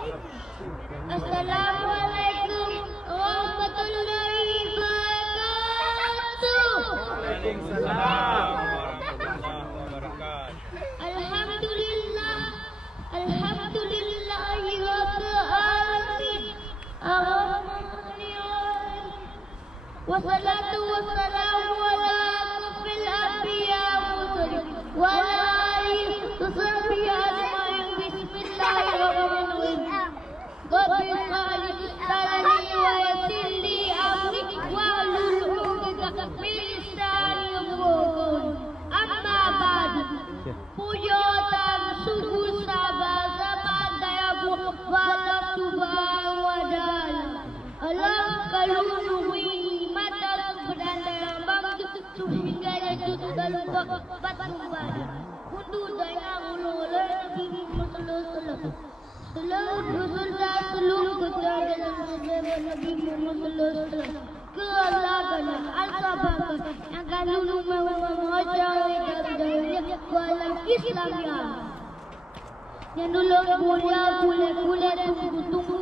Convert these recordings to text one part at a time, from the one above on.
Assalamualaikum warahmatullahi wabarakatuh. Waalaikumsalam warahmatullahi wabarakatuh. Alhamdulillahi rabbil alamin. Ar-Rahmanir-Rahim. Wassalatu wassalamu ala asyrafil anbiya wal mursalin wa ala alihi wa sahbihi ajma'in. Bismillahirrahmanirrahim. Rabbi shrah li sadri wa yassir li amri wahlul 'uqdatam min lisani yafqahu qawli. Amma ba'du. Puja dan sungguh sabar zaman dayaku wala subhanahu wa ta'ala. Alam kalunui mata sebenarnya dalam bangsa sehingga itu terlupa batu batu. Untuk daya ulul Nabi Muhammad sallallahu alaihi wasallam. Seluruh dosa dan seluruh kejahatan dalam Nabi Muhammad sallallahu alaihi wasallam. Kealakannya al-sabakan yang kalunu mengajari kepadanya walau Islamnya. Yang dulu mulia kulit tunggu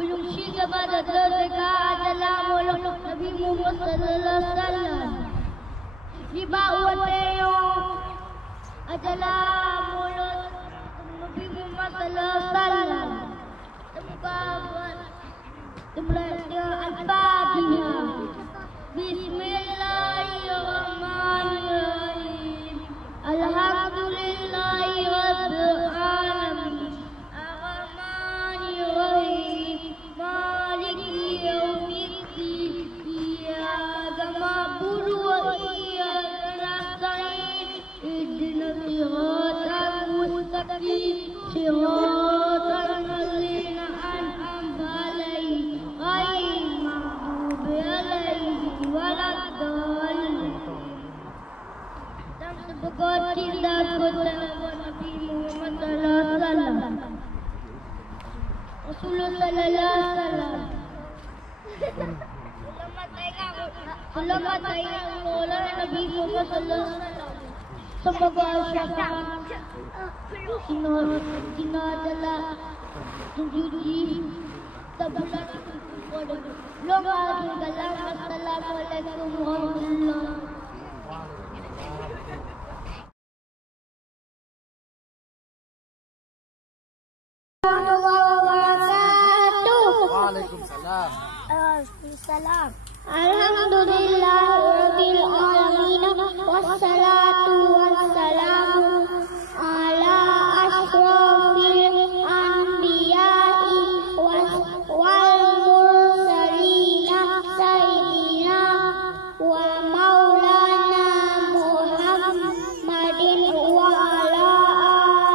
ulung syika pada terdekat adalah mulut Nabi Muhammad sallallahu alaihi wasallam. Di bawah teo adalah mulut Nabi Muhammad sallallahu alaihi wasallam. Al-Fatihah. Bismillahirrahmanirrahim. Alhamdulillahi rabbil alamin. Ar-Rahmanir-Rahim. Maliki yaumiddin. Iyyaka na'budu wa iyyaka nasta'in. Ihdinas siratal mustaqim. Siratal ladzina an'amta 'alaihim ghairil maghdubi 'alaihim waladdallin. Dan sebagai tindak kota Nabi Muhammad sallallahu alaihi wasallam. Rasulullah sallallahu alaihi wasallam. Selamat datang oleh Nabi Muhammad sallallahu alaihi wasallam. Semoga syafaat Sina adalah mencuci tabulan kepada Loga dalam Assalamualaikum warahmatullahi wabarakatuh. Waalaikumsalam. Waalaikumsalam. Alhamdulillahirabbil alamin wassalatu wassalamu ala asyrafil anbiya'i wal mursalin sayyidina wa maulana Muhammadin wa ala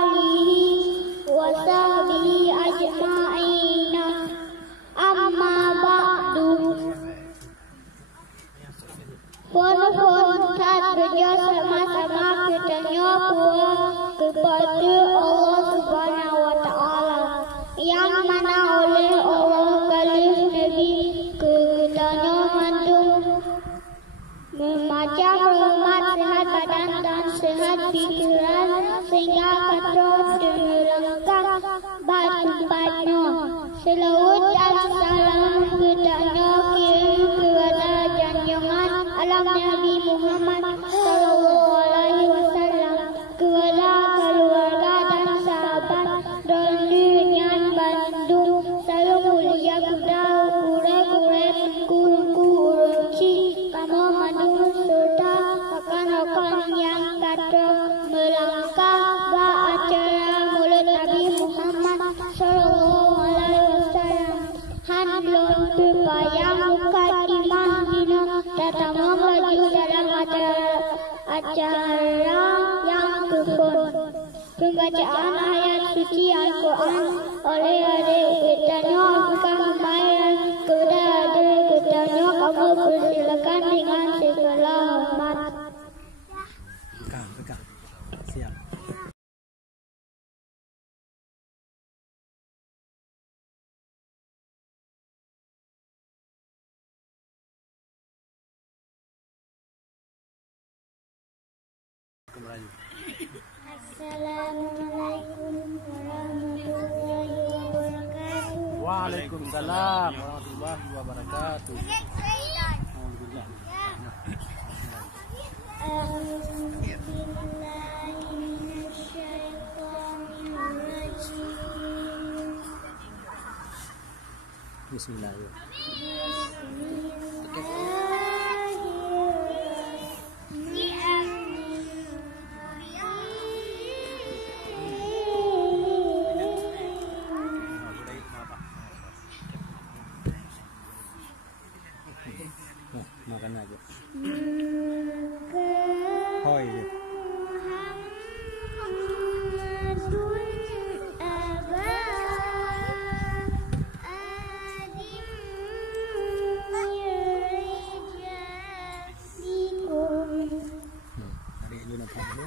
alihi wa sahbihi ajma'in. Amma ba'du. Fon saat kerja sama-sama kita nyapa kepada Allah Subhanahu wa Ta'ala, yang mana oleh Allah kalih Nabi ketanya mantung memacam rahmat sehat badan dan sehat pikiran sehingga kata dengerangkan bat-batnya. Selawat dan salam ketanya kirim kepada janjangan alam Nabi Muhammad sallallahu alaihi wasallam, kepada keluarga dan sahabat dan dunia Bandung selalu mulia kuda kure kurunci kamu mandu serta rekan-rekan yang kata melangkah ke acara mulut Nabi Muhammad sallallahu alaihi wasallam. Handlon pepayang muka imam dina datang melaju dalam acara yang kufur. Pembacaan ayat suci Al-Quran oleh adik kitanya bukan pembayaran kepada adik kitanya. Kamu persilakan dengan segala hormat. Pegang. Siap. Assalamualaikum warahmatullahi wabarakatuh. Waalaikumsalam warahmatullahi wabarakatuh. Alhamdulillah. Makan aja. Hoi. Hari ini nampak dulu.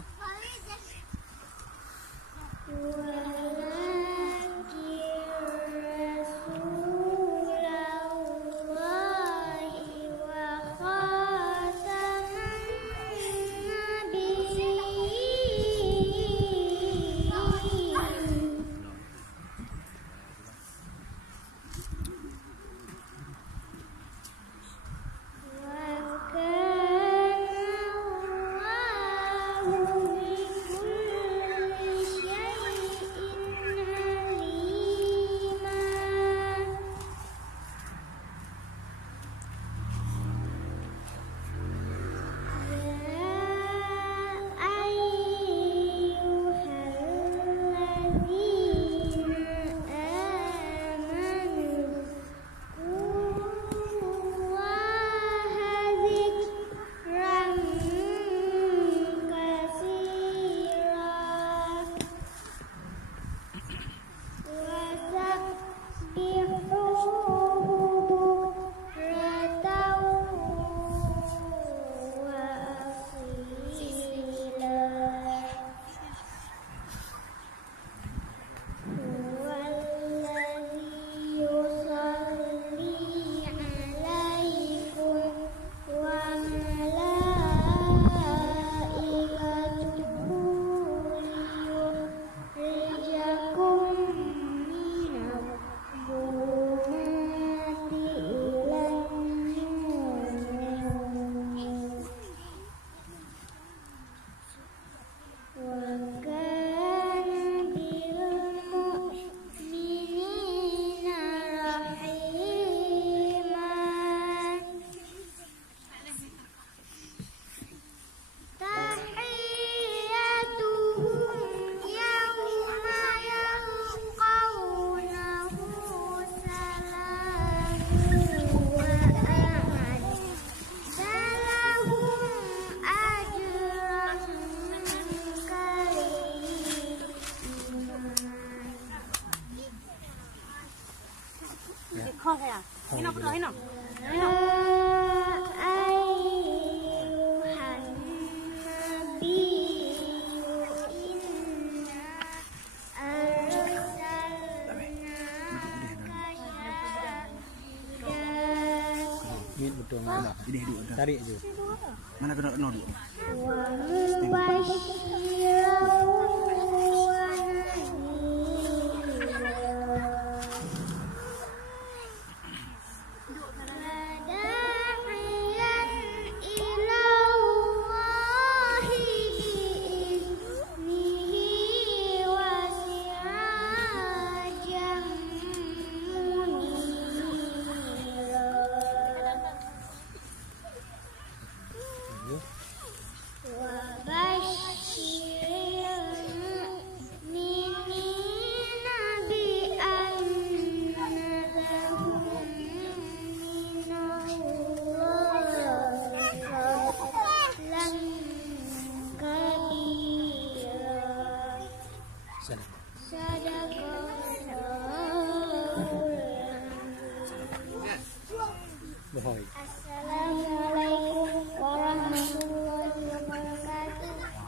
Tarik je. Mana kena nol?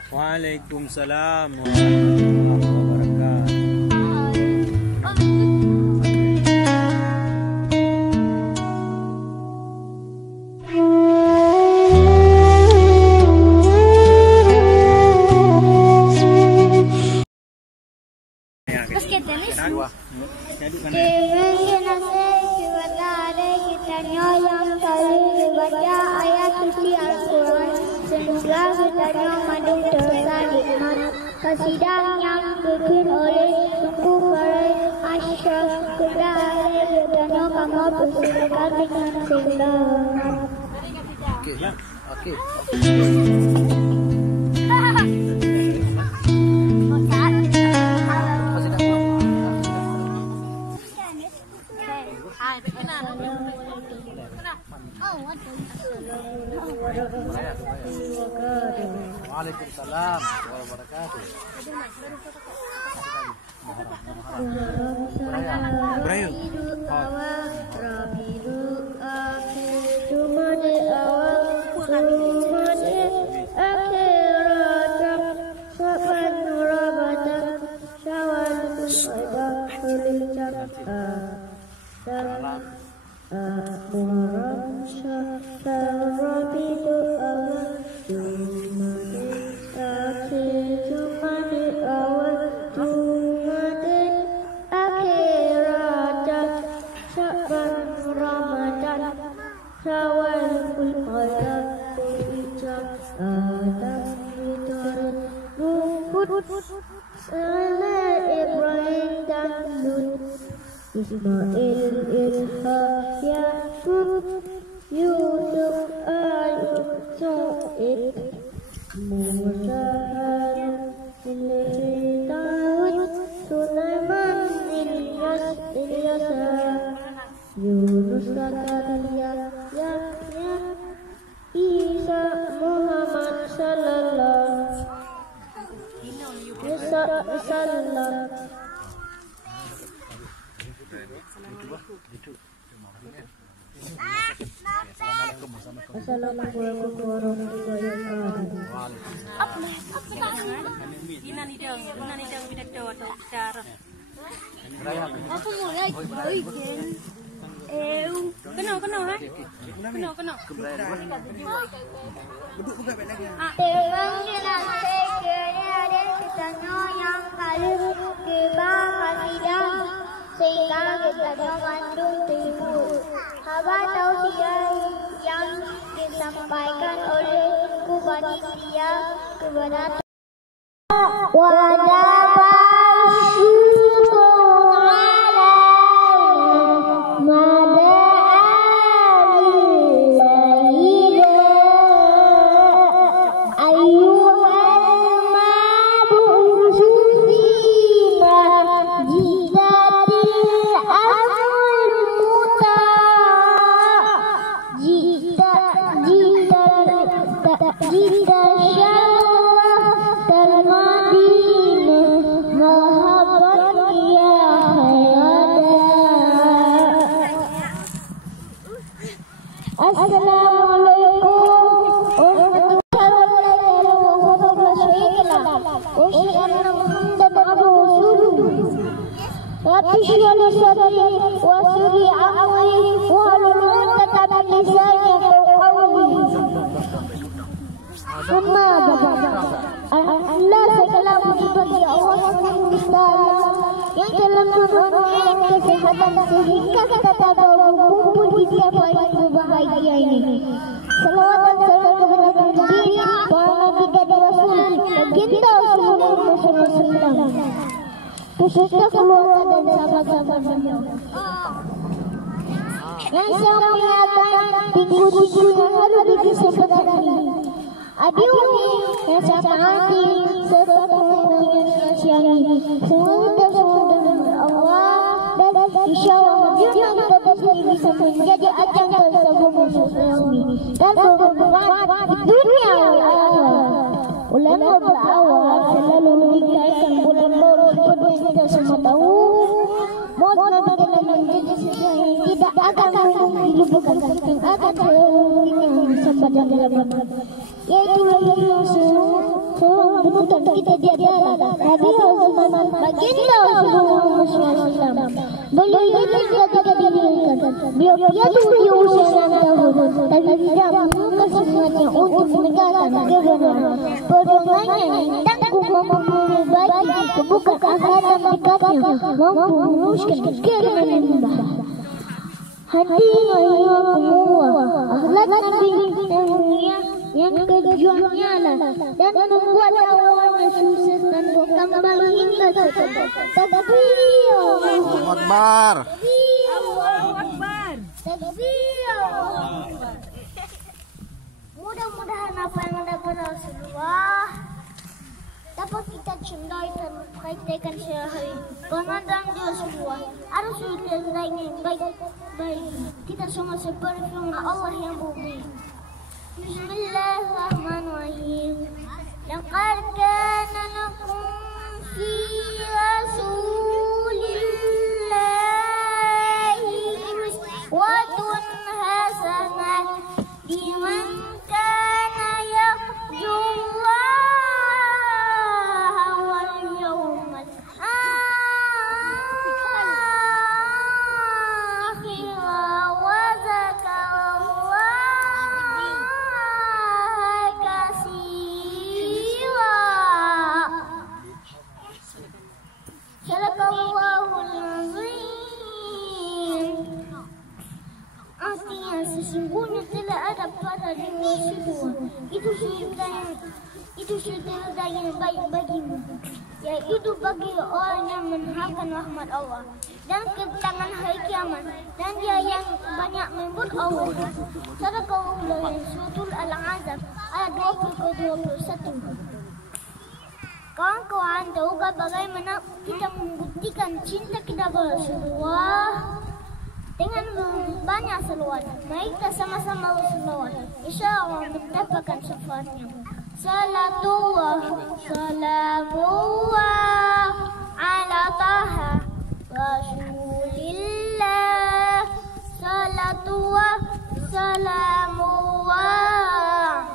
Waalaikumsalam warahmatullahi wabarakatuh. Terus kita nih Kita ada kitanya yang kali dibaca ayat suci Al-Quran. Semoga kitanya mengandung dosa nikmat. Kasidah yang dibikin oleh Tunku Farid Ashraf. Kita ada kitanya kamu bersedekah dengan selamat. Okey. Waalaikumsalam warahmatullahi wabarakatuh. Braille. Ismail, Ishaq, Yaqub, Yusuf, Ayub, Sa'id, Musa, Harun, Daud, Sulaiman, Ilyas, Yunus, Zakaria, Yahya, Isa, Muhammad, Sallallahu Wasallam. Assalamualaikum warahmatullahi wabarakatuh. Aku mulai bikin. Kenal. Yang kali kebang kasidah sehingga kita Bandung Timur. Kabar tausiah yang disampaikan oleh panitia kepada yang telah memberikan kesehatan sehingga kita dapat berkumpul di siapa yang berbahagia ini. Salawat dan salam kepada Nabi, para Nabi dan Rasul, baginda seluruh Muslim, beserta keluarga dan sahabat-sahabatnya. Yang saya muliakan tinggu-tinggu yang ada di kesempatan ini. Adiuni yang saya taati serta penghuni siang ini. Semoga Allah dan insyaallah dunia kita bisa menjadi ajang tersebut ini dan bermanfaat di dunia akhirat. Ulama berawal selalu dikaitkan bulan baru seperti kita semua tahu. Mohon dalam menjadi sesuatu yang tidak akan dilupakan, yang akan selalu sempat dalam yaitu yang seorang penuntut kita di adalah Nabi Muhammad baginda Rasulullah SAW. Beliau ini ketika didirikan, beliau jatuh di usia 6 tahun dan tidak mengasih semangatnya untuk menegakkan kebenaran. Perjuangannya yang tangguh memperbaiki kebukaan akhlak dan sikapnya, mampu meluruskan kebenaran bahasa. Hadirin semua, akhlak Nabi yang kejuannya dan membuat awalnya sukses dan berkembang hingga sekarang. Takbir! Allahu Akbar. Takbir! Mudah-mudahan apa yang mendapat Rasulullah dapat kita cintai dan praktekkan sehari. Pengadaan Rasulullah harus sudah baik kita semua seperti firman Allah yang bumi. Bismillahirrahmanirrahim. Laqad kana lakum fi Rasulillahi uswatun hasanah liman kana yarjullaha wal yawmal akhir wa zakarallaha katsira. Sadaqallahul azim. Artinya sesungguhnya telah ada pada diri Rasulullah itu sudah yang baik bagimu, yaitu bagi orang yang mengharapkan rahmat Allah dan kebenaran hari kiamat, dan dia yang banyak menyebut Allah. Sadaqallahul Suratul Al-Azab ayat 20-21. Kawan-kawan, tahukah bagaimana kita membuktikan cinta kita kepada Rasulullah? Dengan banyak selawat. Mari kita sama-sama berselawat. InsyaAllah mendapatkan syafaatnya. Salatullah, salamullah ala taha Rasulillah. Salatullah, salamullah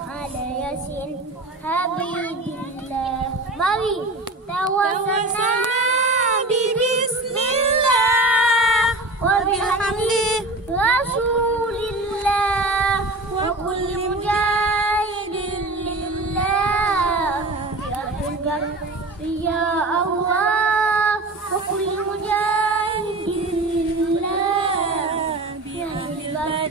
ala yasin habibillah. Mari tawassalna bismillah wa bihamdi Rasulillah wa kulli mujahidin lillah ya Allah wa kulli mujahidin lillah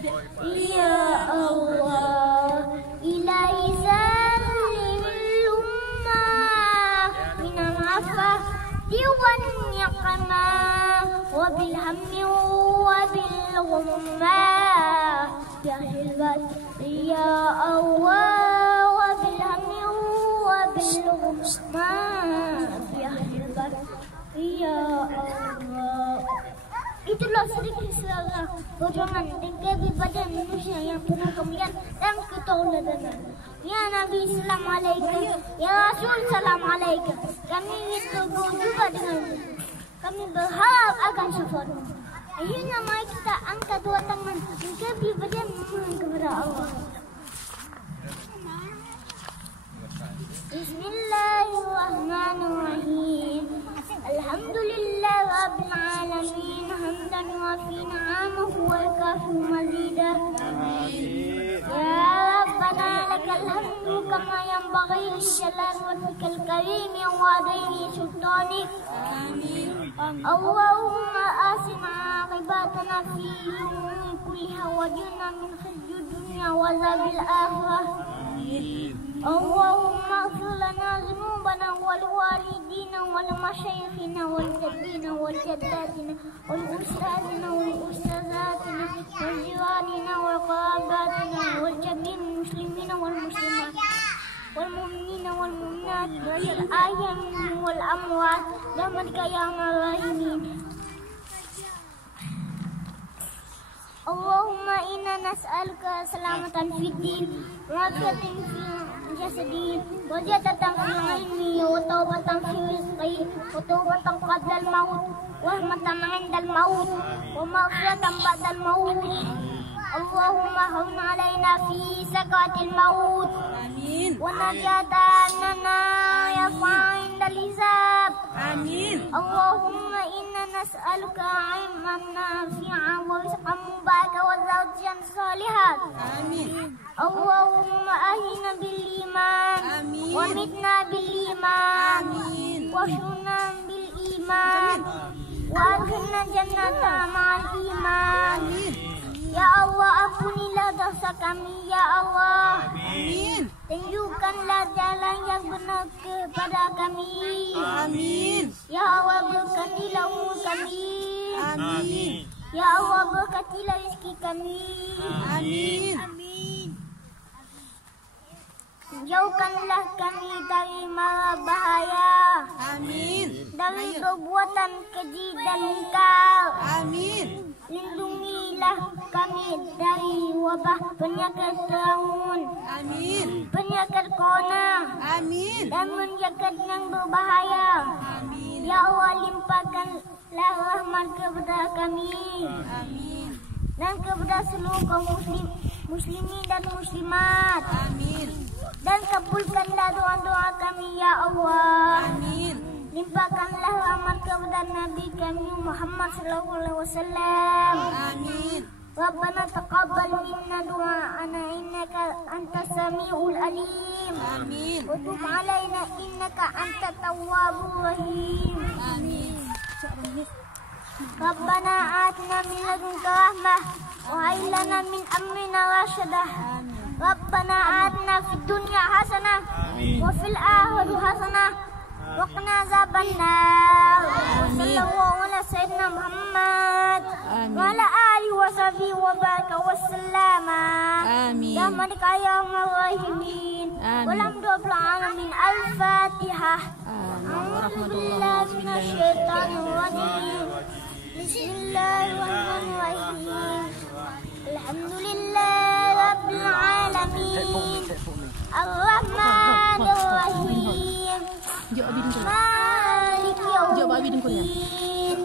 ya Allah ilahi salimil ummah minal afati wan niqmah wa bil hammi wa bil ghummah ya hilbat ya Allah wa bil hammi wa bil ghummah ya hilbat ya Allah. Itulah sedikit saja perjuangan dan kebebasan manusia yang penuh kemuliaan dan keteladanan. Ya Nabi salam alaikum, ya Rasul salam alaikum. Kami berdoa juga denganmu. Kami berharap akan syafaatmu. Akhirnya mari kita angkat dua tangan dan kebebasan memohon kepada Allah. Bismillahirrahmanirrahim. Alhamdulillah rabbil alamin hamdan wa fi ni'amahu wal kafu mazidah. Ya Rabbana lakal hamdu kama yanbaghi li jalali wajhikal karim wa adimi sultanik. Allahumma asina aqibatana fi umuri kulliha wajina min khizyi dunya wa azabil akhirah. Allahumma ighfir lana dhunubana wal walidina wal masyayikhina wal jaddina wal jaddatina wal ustadina wal ustazatina wal jiranina wal qarabatina wal jami'il muslimina wal muslimat wal mu'minina wal mu'minat wal ahyam wal amwat rahmatika ya arhamar rahimin. Allahumma inna nas'aluka salamatan fid din wa afiyatan fil jasadi wa ziyadatan fil ilmi wa tawbatan fil rizqi wa tawbatan qabla al maut wa rahmatan 'inda al maut wa maghfiratan ba'da al maut. Allahumma hawwin 'alaina fi sakaratil maut. Amin. Wa najatana ya fa'inda al hisab. Amin. Allahumma inna nas'aluka 'ilman nafi'an wa rizqan mubarakan wa zawjan salihan. Amin. اللهم أهنا بالإيمان ومتنا بالإيمان واحشرنا بالإيمان وأدخلنا الجنة مع الإيمان. Ya Allah, ampunilah dosa kami, ya Allah. Amin. Tunjukkanlah jalan yang benar kepada kami. Amin. Ya Allah, berkatilah umur kami. Amin. Ya Allah, berkatilah rezeki kami. Amin. Jauhkanlah kami dari mara bahaya, Amin. dari perbuatan keji dan mungkar. Amin. Lindungilah kami dari wabah penyakit Firaun, Amin. penyakit corona, Amin. dan penyakit yang berbahaya. Amin. Ya Allah, limpahkanlah rahmat kepada kami. Amin. Dan kepada seluruh kaum muslimin dan muslimat. Amin. Dan kabulkanlah doa-doa kami, ya Allah. Amin. Limpahkanlah rahmat kepada Nabi kami Muhammad sallallahu alaihi wasallam. Amin. Rabbana taqabbal minna du'ana innaka antas samiul alim. Amin. Wa tub alaina innaka antat tawwabur rahim. Amin. Rabbana atina min ladunka rahmah wa hayyi lana min amrina rashadah. Rabbana atina fid dunya hasanah wa fil akhirati hasanah wa qina azabannar. Sallallahu ala sayyidina Muhammad wa ala alihi wa sahbihi wa baraka wa sallama. Amin. Rahmatika ya arhamar rahimin. Walhamdulillahi alamin. Al-Fatihah. A'udzu billahi minasy syaithanir rajim. Bismillahirrahmanirrahim. Alhamdulillahi rabbil alamin. Ar-Rahmanir Rahim. Maliki yaumiddin.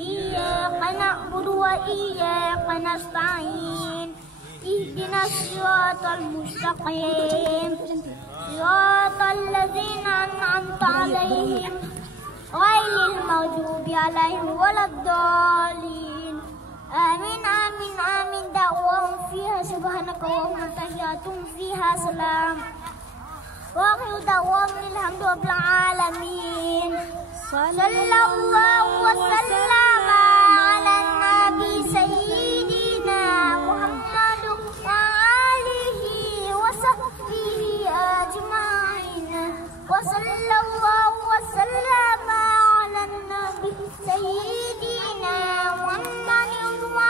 Iyyaka na'budu wa iyyaka nasta'in. Ihdinas siratal mustaqim. Siratal ladzina an'amta 'alaihim ghairil maghdubi 'alaihim waladdallin. Amin amin amin. Da'wahum fiha subhanaka wa tahiyyatuhum fiha salam. Wa akhiru da'wahum alhamdulillahi alamin. Sallallahu wa sallama ala nabi sayyidina Muhammadin wa alihi wa sahbihi ajma'in. Wa sallallahu wa sallama ala nabi sayyidina Muhammadin wa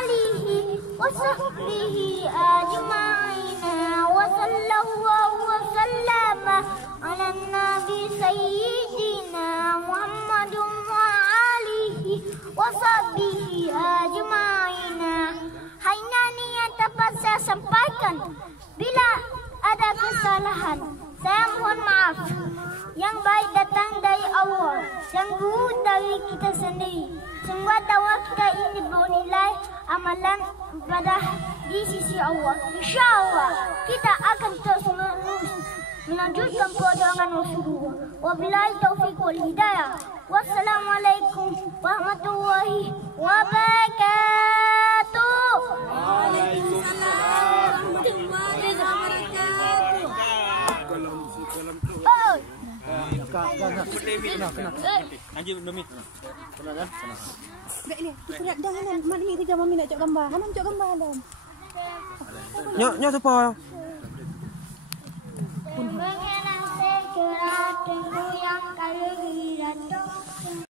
alihi wa sahbihi ajma'in. Wa sallallahu wa sallama ala nabi sayyidina Muhammadin wa alihi wa sahbihi ajma'in. Hanya ni yang dapat saya sampaikan. Bila ada kesalahan, saya mohon maaf. Yang baik datang dari Allah, yang buruk dari kita sendiri. Semoga dakwah kita ini bernilai amalan ibadah di sisi Allah. InsyaAllah kita akan terus melanjutkan perjuangan Rasulullah. Wabillahi taufiq wal hidayah. Wassalamualaikum warahmatullahi wabarakatuh. Waalaikumsalam warahmatullahi wabarakatuh. Lanjut demi. Baik ni, kita dah kan. Mak ni kerja mami nak cak gambar. Hanan cak gambar dalam. Nyok siapa? Mengenang segera tunggu yang kali